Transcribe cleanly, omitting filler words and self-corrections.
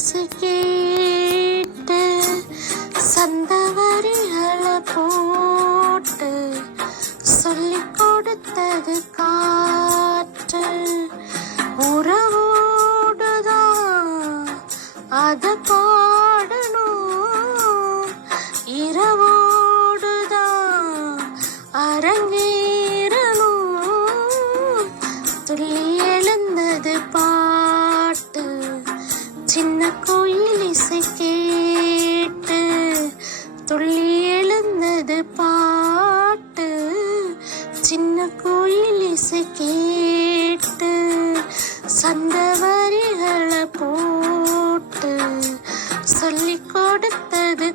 இசை கேட்டு சந்தவரிகளை போட்டு சொல்லிக் கொடுத்தது காற்று. உறவோடுதான் அத பாடணும், இரவோடுதான் அரங்கேறணும். துள்ளி எழுந்தது பாட்டு, சின்ன கோயில் இசை கேட்டு. துள்ளி எழுந்தது பாட்டு, சின்ன கோயில் இசை கேட்டு. சந்தவரிகளை போட்டு சொல்லிக் கொடுத்தது